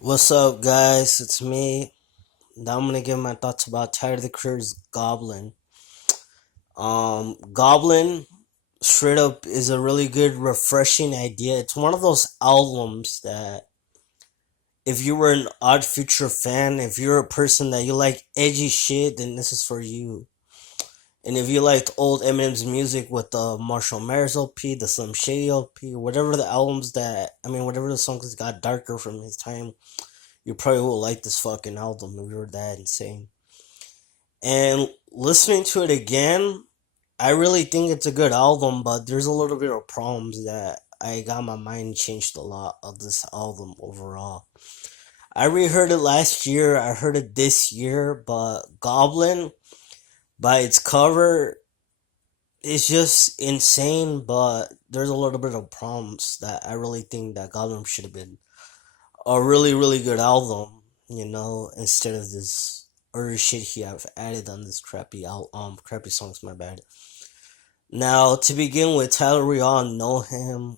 What's up, guys? It's me. Now I'm gonna give my thoughts about Tyler the Creator's Goblin. Goblin, straight up, is a really good, refreshing idea. It's one of those albums that, if you were an Odd Future fan, if you're a person that you like edgy shit, then this is for you. And if you liked old Eminem's music with the Marshall Mathers LP, the Slim Shady LP, whatever the albums that, whatever the songs got darker from his time, you probably will like this fucking album if you're that insane. And listening to it again, I really think it's a good album, but there's a little bit of problems that I got my mind changed a lot of this album overall. I reheard it last year, I heard it this year, but Goblin, by its cover, is just insane, but there's a little bit of problems that I really think that Goblin should have been a really, really good album, instead of this other shit he have added on this crappy songs, my bad. Now, to begin with, Tyler, we all know him.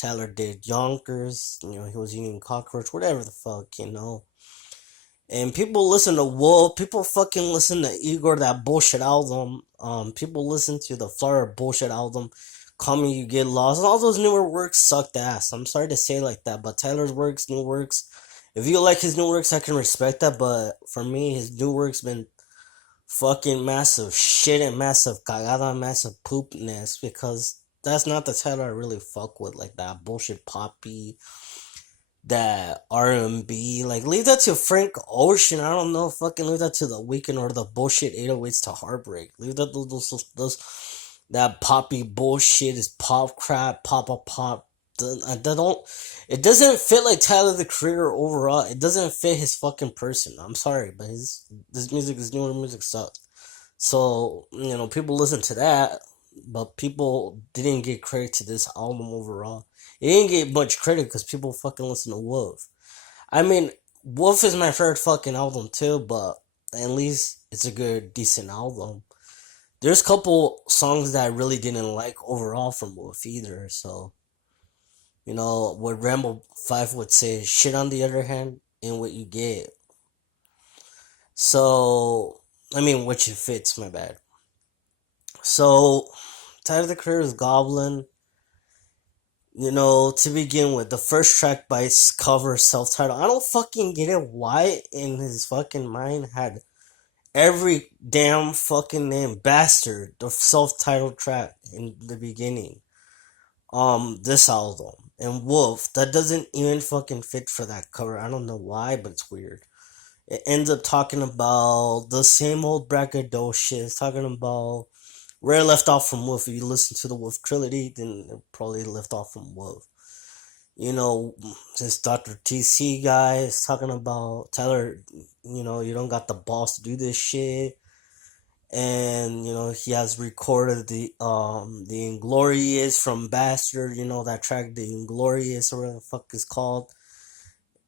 Tyler did Yonkers. He was eating cockroach, whatever the fuck. And people listen to Wolf. People fucking listen to Igor, that bullshit album. People listen to the Florida bullshit album. Call Me You Get Lost. And all those newer works sucked ass. I'm sorry to say it like that, but Tyler's works, new works. If you like his new works, I can respect that. But for me, his new works been fucking massive shit and massive cagada, massive poopness, because that's not the Tyler I really fuck with, like that bullshit poppy, that R&B. Like, leave that to Frank Ocean. I don't know, fucking leave that to The Weeknd or the bullshit 808s to Heartbreak. Leave that those that poppy bullshit is pop crap, pop. That don't. It doesn't fit like Tyler the Creator overall. It doesn't fit his fucking person. I'm sorry, but his newer music sucks. So people listen to that, but people didn't get credit to this album overall. It didn't get much credit because people fucking listen to Wolf. I mean, Wolf is my favorite fucking album too, but at least it's a good, decent album. There's a couple songs that I really didn't like overall from Wolf either, so what Rambo 5 would say, shit on the other hand, and what you get. So, which it fits, my bad. So, Tyler the Creator's Goblin, to begin with, the first track by its cover self-titled, I don't fucking get it why in his fucking mind had every damn fucking name, Bastard, the self-titled track in the beginning. This album. And Wolf, that doesn't even fucking fit for that cover. I don't know why, but it's weird. It ends up talking about the same old braggadocious, It's talking about where it left off from Wolf. If you listen to the Wolf trilogy, then it probably left off from Wolf. This Dr. TC guy is talking about Tyler, you don't got the balls to do this shit. And he has recorded the Inglorious from Bastard, that track, the Inglorious, or whatever the fuck is called.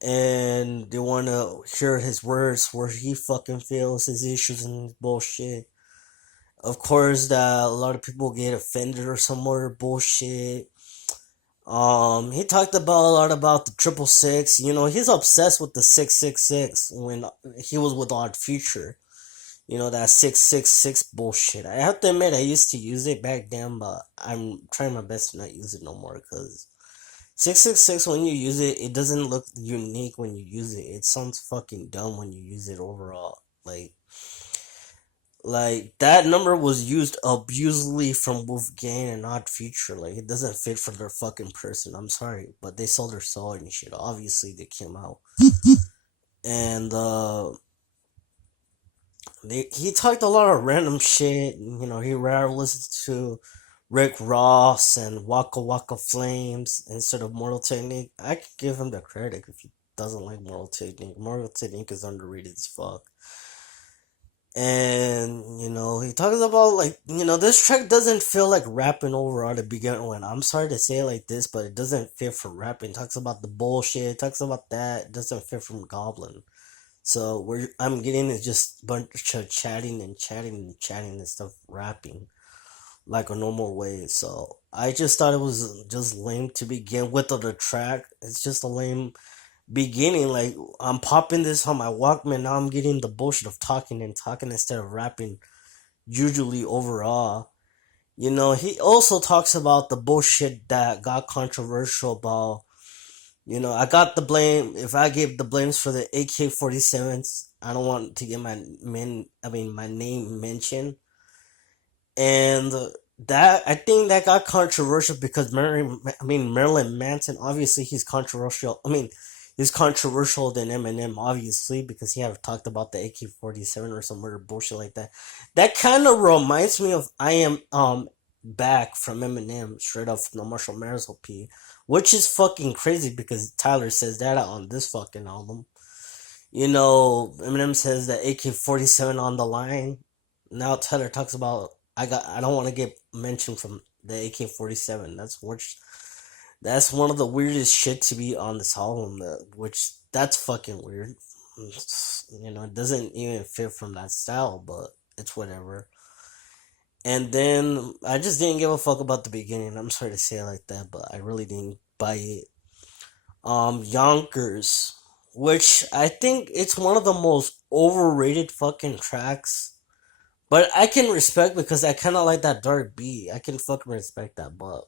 And they want to hear his words where he fucking feels his issues and his bullshit. Of course, that a lot of people get offended or some other bullshit. He talked about a lot about the 666. He's obsessed with the 666 when he was with Odd Future. That 666 bullshit. I have to admit, I used to use it back then, but I'm trying my best to not use it no more, because 666, when you use it, it doesn't look unique when you use it. It sounds fucking dumb when you use it overall. Like that number was used abusively from Wolfgang and Odd Future. Like, it doesn't fit for their fucking person. I'm sorry, but they sold their soul and shit. Obviously, they came out. And, he talked a lot of random shit. He rather listened to Rick Ross and Waka Waka Flames instead of Mortal Technique. I could give him the credit if he doesn't like Mortal Technique. Mortal Technique is underrated as fuck. And, he talks about, like, this track doesn't feel like rapping overall to begin with. I'm sorry to say it like this, but it doesn't fit for rapping. It talks about the bullshit, talks about that. It doesn't fit from Goblin. So I'm getting is just a bunch of chatting instead of rapping like a normal way. So I just thought it was just lame to begin with on the track. It's just a lame beginning, like I'm popping this on my Walkman. Now I'm getting the bullshit of talking and talking instead of rapping. Usually overall, he also talks about the bullshit that got controversial about. I got the blame. If I gave the blames for the AK-47s, I don't want to get my name mentioned. And that I think that got controversial because Marilyn Manson. Obviously, he's controversial. He's controversial than Eminem, obviously, because he have talked about the AK-47 or some other bullshit like that. That kind of reminds me of I Am Back from Eminem, straight up from the Marshall Mathers LP, which is fucking crazy because Tyler says that on this fucking album. Eminem says that AK-47 on the line. Now Tyler talks about I don't want to get mentioned from the AK-47. That's one of the weirdest shit to be on this album. Which that's fucking weird. It doesn't even fit from that style, but it's whatever. And then I just didn't give a fuck about the beginning. I'm sorry to say it like that, but I really didn't buy it. Yonkers, which I think it's one of the most overrated fucking tracks. But I can respect because I kind of like that dark beat. I can fucking respect that, but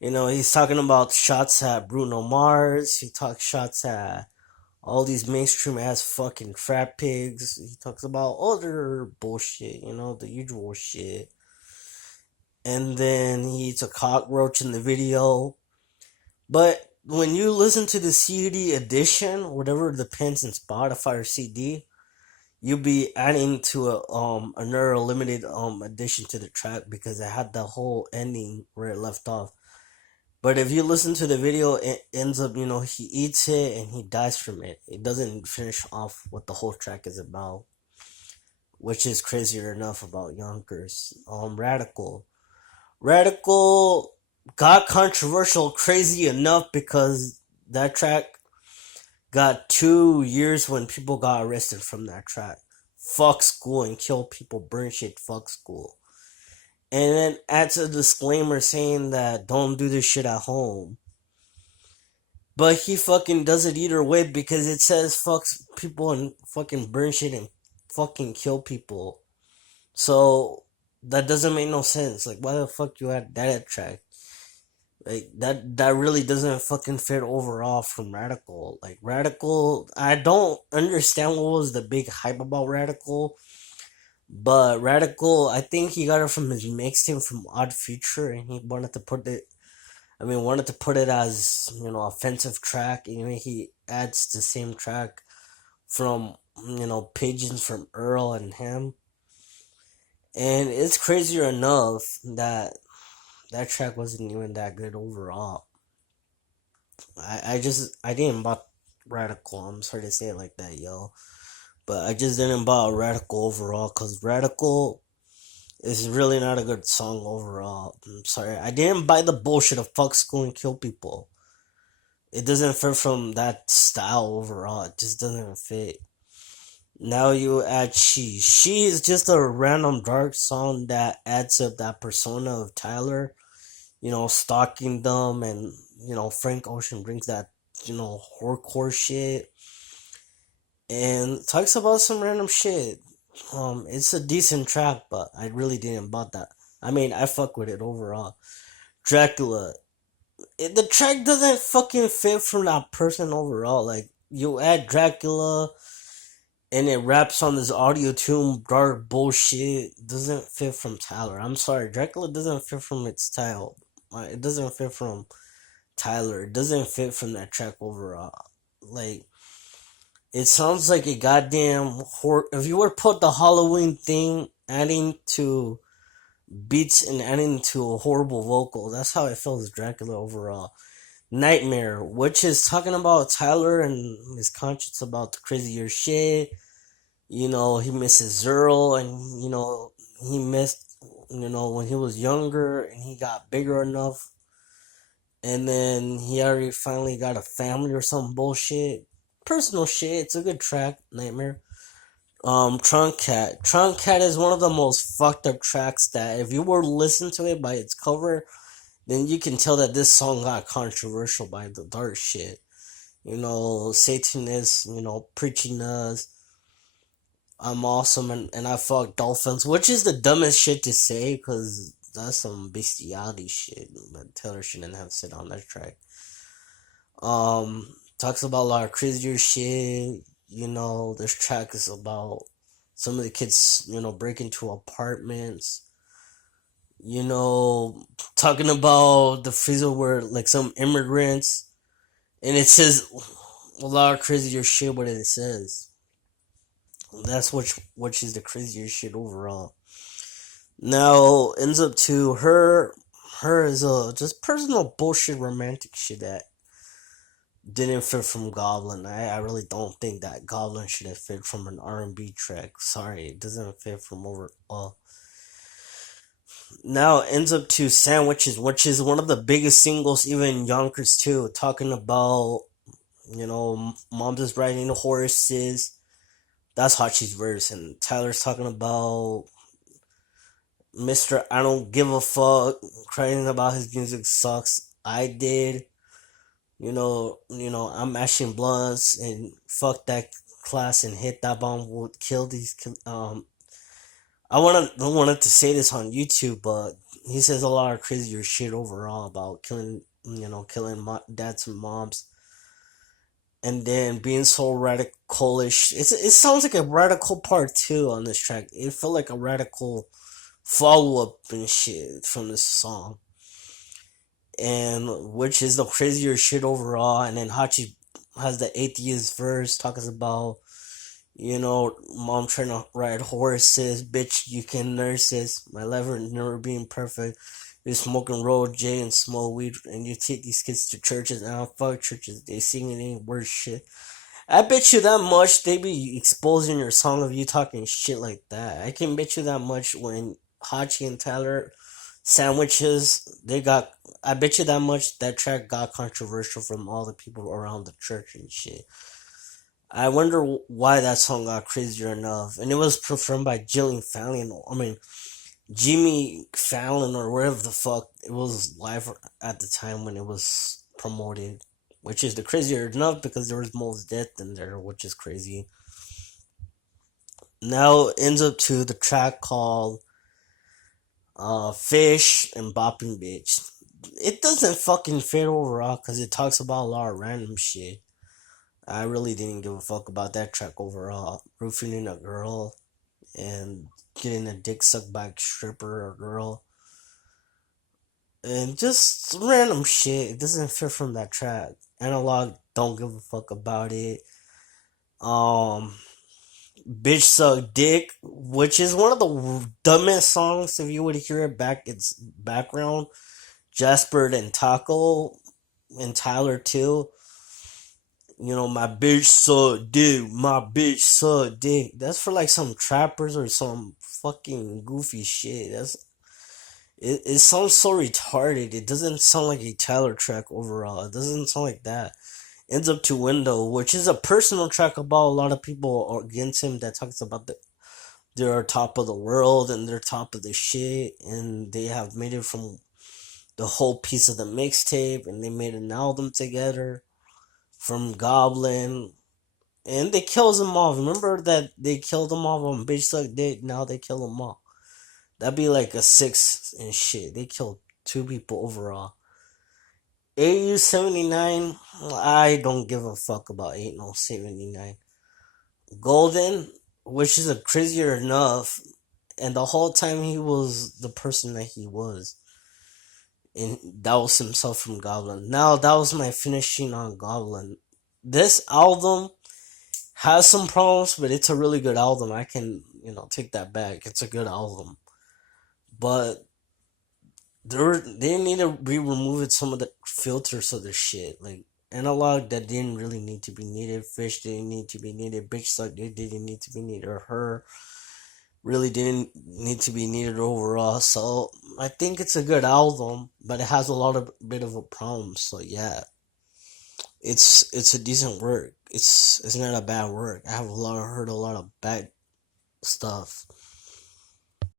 he's talking about shots at Bruno Mars. He talks shots at all these mainstream ass fucking trap pigs. He talks about other bullshit, the usual shit. And then he eats a cockroach in the video. But when you listen to the CD edition, whatever depends in Spotify or CD, you'll be adding to another limited addition to the track because it had the whole ending where it left off. But if you listen to the video, it ends up, he eats it and he dies from it. It doesn't finish off what the whole track is about, which is crazier enough about Yonkers. Radical got controversial crazy enough because that track got 2 years when people got arrested from that track. Fuck school and kill people, burn shit, fuck school. And then adds a disclaimer saying that don't do this shit at home. But he fucking does it either way because it says fuck people and fucking burn shit and fucking kill people. So that doesn't make no sense. Like, why the fuck you add that track? Like, that really doesn't fucking fit overall from Radical. Like, Radical, I don't understand what was the big hype about Radical. But Radical, I think he got it from his mixtape from Odd Future, and he wanted to put it as, offensive track. He adds the same track from, Pigeons from Earl and him. And it's crazier enough that track wasn't even that good overall. I didn't buy Radical. I'm sorry to say it like that, yo. But I just didn't buy Radical overall because Radical is really not a good song overall. I'm sorry. I didn't buy the bullshit of fuck school and kill people. It doesn't fit from that style overall. It just doesn't fit. Now you add She. She is just a random dark song that adds up that persona of Tyler, stalking them, and, Frank Ocean brings that, horrorcore shit. And talks about some random shit. It's a decent track, but I really didn't buy that. I fuck with it overall. Dracula. The track doesn't fucking fit from that person overall. Like, you add Dracula and it raps on this audio tune, dark bullshit. It doesn't fit from Tyler. I'm sorry, Dracula doesn't fit from its style. It doesn't fit from Tyler. It doesn't fit from that track overall. Like, it sounds like a goddamn if you were to put the Halloween thing adding to beats and adding to a horrible vocal, that's how it feels Dracula overall. Nightmare, which is talking about Tyler and his conscience about the crazier shit. He misses Earl, and he missed when he was younger and he got bigger enough, and then he already finally got a family or some bullshit. Personal shit. It's a good track, Nightmare. Trunk Cat. Trunk Cat is one of the most fucked up tracks that if you were to listen to it by its cover, then you can tell that this song got controversial by the dark shit. Satan is, preaching us, I'm awesome and I fuck dolphins, which is the dumbest shit to say because that's some bestiality shit that Taylor shouldn't have said on that track. Talks about a lot of crazier shit. This track is about some of the kids, break into apartments. You know, Talking about the freezer where like some immigrants, and it says a lot of crazier shit. What it says. That's which is the crazier shit overall. Now ends up to her is a just personal bullshit romantic shit that didn't fit from Goblin. I really don't think that Goblin should have fit from an R&B track. Sorry, it doesn't fit from overall. Now ends up to Sandwiches, which is one of the biggest singles, even Yonkers too, talking about, moms is riding horses. That's Hachi's verse, and Tyler's talking about Mr. I don't give a fuck, crying about his music sucks. I did. I'm mashing blunts and fuck that class and hit that bomb would kill these. Don't wanted to say this on YouTube, but he says a lot of crazier shit overall about killing dads and moms, and then being so radicalish. It sounds like a radical part two on this track. It felt like a radical follow up and shit from this song, and which is the crazier shit overall. And then Hachi has the atheist verse talking about, mom trying to ride horses, bitch, you can nurse this. My lever never being perfect. You're smoking roll J and smoke weed, and you take these kids to churches. And I don't fuck churches. They singing any worse shit. I bet you that much they be exposing your song of you talking shit like that. I can bet you that much when Hachi and Tyler Sandwiches, they got. I bet you that much that track got controversial from all the people around the church and shit. I wonder why that song got crazier enough. And it was performed by Jillian Fallon. I mean, Jimmy Fallon or whatever the fuck. It was live at the time when it was promoted. Which is the crazier enough because there was most death in there, which is crazy. Now it ends up to the track called Fish and Bopping Bitch. It doesn't fucking fit overall because it talks about a lot of random shit. I really didn't give a fuck about that track overall. Roofing a girl and getting a dick sucked by a stripper or girl. And just random shit. It doesn't fit from that track. Analog, don't give a fuck about it. Bitch Suck Dick, which is one of the dumbest songs if you would hear it back its background. Jasper and Taco and Tyler too. My bitch suck dick, my bitch suck dick. That's for like some trappers or some fucking goofy shit. It sounds so retarded. It doesn't sound like a Tyler track overall. It doesn't sound like that. Ends up to Window, which is a personal track about a lot of people against him that talks about they're top of the world and they're top of the shit and they have made it from the whole piece of the mixtape and they made an album together from Goblin, and they kills them off. Remember that they killed them off on Bitch Suck Dick? Now they kill them off. That'd be like a 6 and shit. They killed 2 people overall. AU 79, I don't give a fuck about 79. Golden, which is a crazier enough, and the whole time he was the person that he was. And that was himself from Goblin. Now that was my finishing on Goblin. This album has some problems, but it's a really good album. I can, take that back. It's a good album. But they need to be removing some of the filters of the shit. Like Analog that didn't really need to be needed. Fish didn't need to be needed. Bitch Suck they didn't need to be needed. Or Her really didn't need to be needed overall. So I think it's a good album, but it has a lot of bit of a problem. So yeah, it's a decent work. It's not a bad work. I have heard a lot of bad stuff.